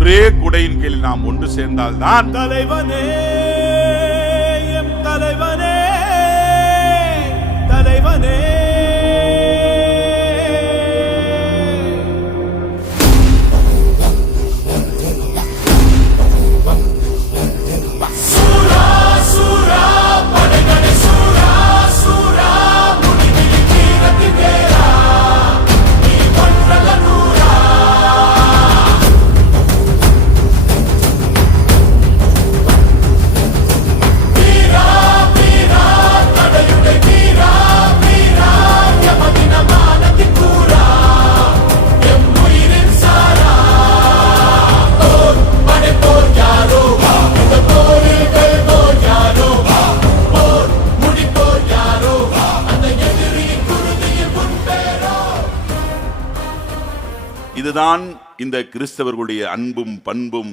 ஒரே குடையின் கீழ் நாம் ஒன்று சேர்ந்தால்தான் தலைவனே. இதுதான் இந்த கிறிஸ்தவர்களுடைய அன்பும் பண்பும்